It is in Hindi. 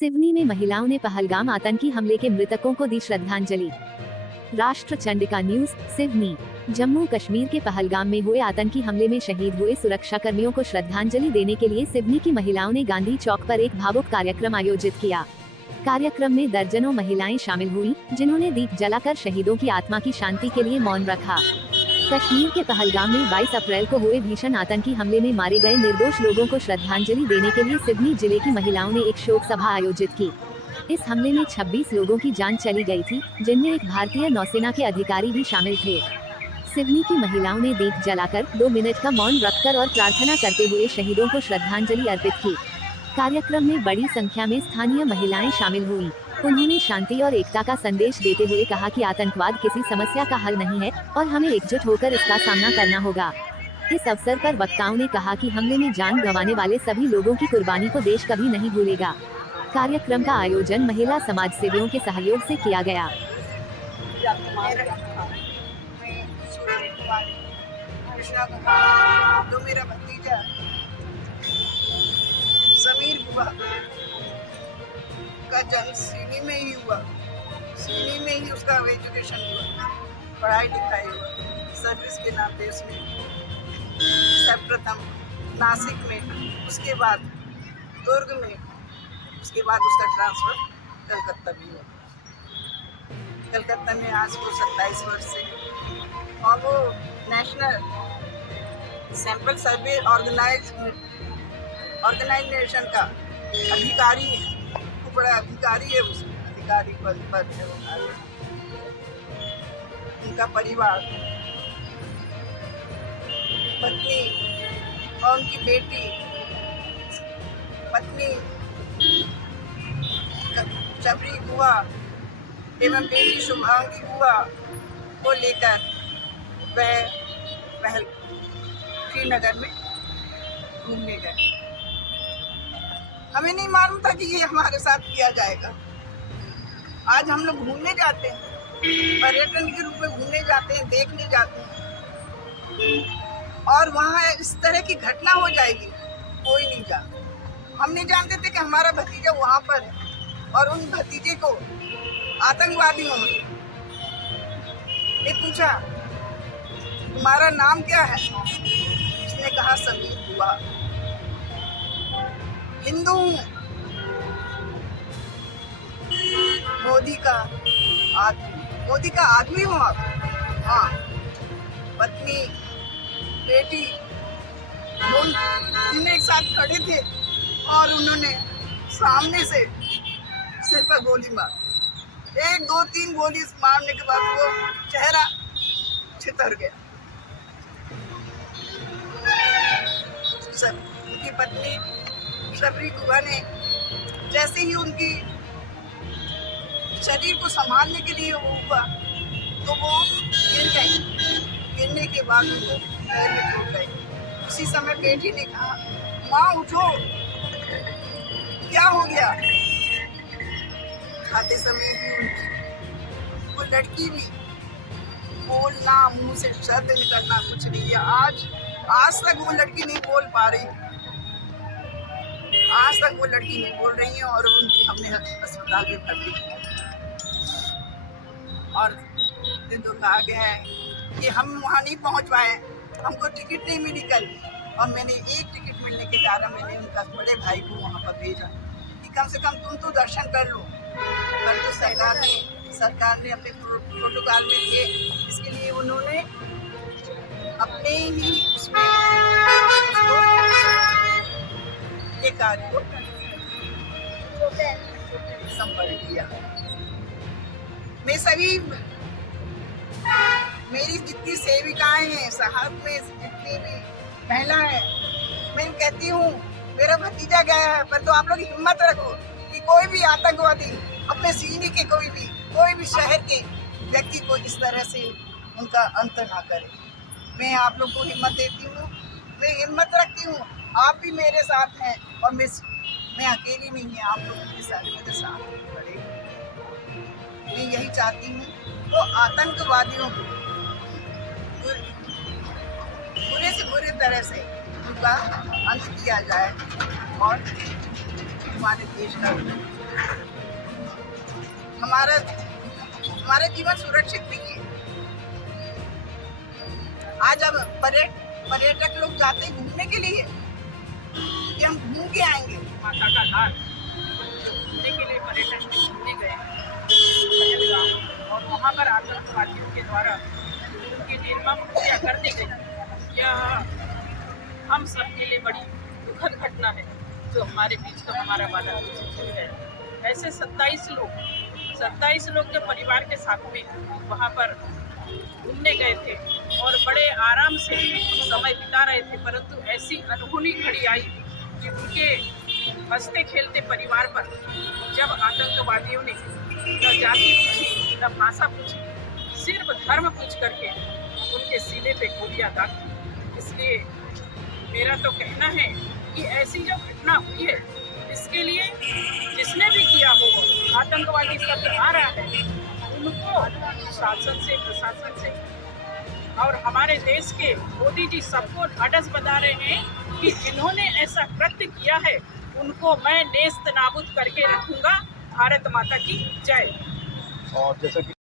सिवनी में महिलाओं ने पहलगाम आतंकी हमले के मृतकों को दी श्रद्धांजलि। राष्ट्र चंडिका न्यूज, सिवनी। जम्मू कश्मीर के पहलगाम में हुए आतंकी हमले में शहीद हुए सुरक्षा कर्मियों को श्रद्धांजलि देने के लिए सिवनी की महिलाओं ने गांधी चौक पर एक भावुक कार्यक्रम आयोजित किया। कार्यक्रम में दर्जनों महिलाएं शामिल हुई, जिन्होंने दीप जलाकर शहीदों की आत्मा की शांति के लिए मौन रखा। कश्मीर के पहलगाम में 22 अप्रैल को हुए भीषण आतंकी हमले में मारे गए निर्दोष लोगों को श्रद्धांजलि देने के लिए सिवनी जिले की महिलाओं ने एक शोक सभा आयोजित की। इस हमले में 26 लोगों की जान चली गई थी, जिनमें एक भारतीय नौसेना के अधिकारी भी शामिल थे। सिवनी की महिलाओं ने दीप जलाकर 2 मिनट का मौन रखकर और प्रार्थना करते हुए शहीदों को श्रद्धांजलि अर्पित की। कार्यक्रम में बड़ी संख्या में स्थानीय महिलाएं शामिल हुईं। उन्होंने शांति और एकता का संदेश देते हुए कहा कि आतंकवाद किसी समस्या का हल नहीं है और हमें एकजुट होकर इसका सामना करना होगा। इस अवसर पर वक्ताओं ने कहा कि हमले में जान गंवाने वाले सभी लोगों की कुर्बानी को देश कभी नहीं भूलेगा। कार्यक्रम का आयोजन महिला समाज सेवियों के सहयोग से किया गया। जो मेरा भतीजा समीर बुआ का जन्म सीनी में ही हुआ, सीनी में ही उसका एजुकेशन हुआ, पढ़ाई लिखाई हुआ। सर्विस के नाते उसने सर्वप्रथम नासिक में, उसके बाद दुर्ग में, उसके बाद उसका ट्रांसफर कलकत्ता भी हुआ। कलकत्ता में आज वो 27 वर्ष से, और वो नेशनल सैंपल सर्वे ऑर्गेनाइजेशन का अधिकारी है, वो बड़ा अधिकारी है, उस अधिकारी पद पर है वो। उनका परिवार, पत्नी और उनकी बेटी, पत्नी चबरी बुआ एवं बेटी शुभांगी बुआ को लेकर वह श्रीनगर में घूमने गए। हमें नहीं मालूम था कि ये हमारे साथ किया जाएगा। आज हम लोग घूमने जाते हैं, पर्यटन के रूप में घूमने जाते हैं, देखने जाते हैं, और वहाँ इस तरह की घटना हो जाएगी, कोई नहीं जानता। हम नहीं जानते थे कि हमारा भतीजा वहाँ पर है, और उन भतीजे को आतंकवादियों ने पूछा, तुम्हारा नाम क्या है? उसने कहा समीर बुआ। हिंदू हूँ, मोदी का आदमी हूँ आप? हाँ। पत्नी, बेटी दोनों एक साथ खड़े थे और उन्होंने सामने से सिर पर गोली मार। 1, 2, 3 गोली मारने के बाद वो चेहरा छितर गया। उनकी पत्नी शबरी बुआ ने जैसे ही उनकी शरीर को संभालने के लिए वो हुआ, तो वो गिर गई। गिरने के बाद उनको पैर में टूट गई। उसी समय बेटी ने कहा, माँ उठो, क्या हो गया? खाते समय ही उनकी वो लड़की भी बोलना, मुंह से शब्द निकलना कुछ नहीं है। आज तक वो लड़की नहीं बोल पा रही, आज तक वो लड़की नहीं बोल रही है, और हमने अस्पताल में भर्ती किया। और तो कहा गया है कि हम वहाँ नहीं पहुँच पाए, हमको टिकट नहीं मिली कल, और मैंने एक टिकट मिलने के कारण मैंने उनका बड़े भाई को वहाँ पर भेजा कि कम से कम तुम तो दर्शन कर लो। पर तो सरकार ने अपने प्रोटोकॉल में थे, इसके लिए उन्होंने अपने ही उसमें ये कार्य को संपन्न किया। मैं सभी, मेरी जितनी सेविकाएं हैं, साहब में जितनी भी महिला है, मैं कहती हूँ मेरा भतीजा गया है, पर तो आप लोग हिम्मत रखो कि कोई भी आतंकवादी अपने सीने के कोई भी शहर के व्यक्ति को इस तरह से उनका अंत ना करे। मैं आप लोग को हिम्मत देती हूँ, मैं हिम्मत रखती हूँ, आप भी मेरे साथ हैं, और मैं अकेली नहीं है, आप लोग के साथ मेरे साथ खड़े। मैं यही चाहती हूँ, तो आतंकवादियों को बुरे से बुरे तरह से उनका अंत किया जाए और हमारे देश का हमारा जीवन सुरक्षित नहीं है। आज अब पर्यटक लोग जाते हैं घूमने के लिए कि हम घूम के आएंगे। माता का लाल घूमने के लिए पर्यटक घूमने गए पहलगाम, और वहाँ पर आतंकवादियों के द्वारा उनकी निर्मम हत्या कर दी गई। यह हम सब के लिए बड़ी दुखद घटना है जो हमारे बीच का हमारा वादा है। ऐसे 27 लोग जो परिवार के साथ में वहाँ पर घूमने गए थे और बड़े आराम से समय बिता रहे थे, परंतु ऐसी अनहोनी घड़ी आई कि उनके हंसते खेलते परिवार पर जब आतंकवादियों ने न जाति पूछी न भाषा पूछी, सिर्फ धर्म पूछ करके उनके सीने पे गोलियां दागी। इसलिए मेरा तो कहना है कि ऐसी जो घटना हुई है इसके लिए जिसने भी किया हो, आतंकवादी शब्द आ रहा है, उनको शासन से, प्रशासन से और हमारे देश के मोदी जी सबको ढाढ़स बता रहे हैं कि जिन्होंने ऐसा कृत्य किया है उनको मैं नेस्त नाबूद करके रखूंगा। भारत माता की जय। और जैसा कि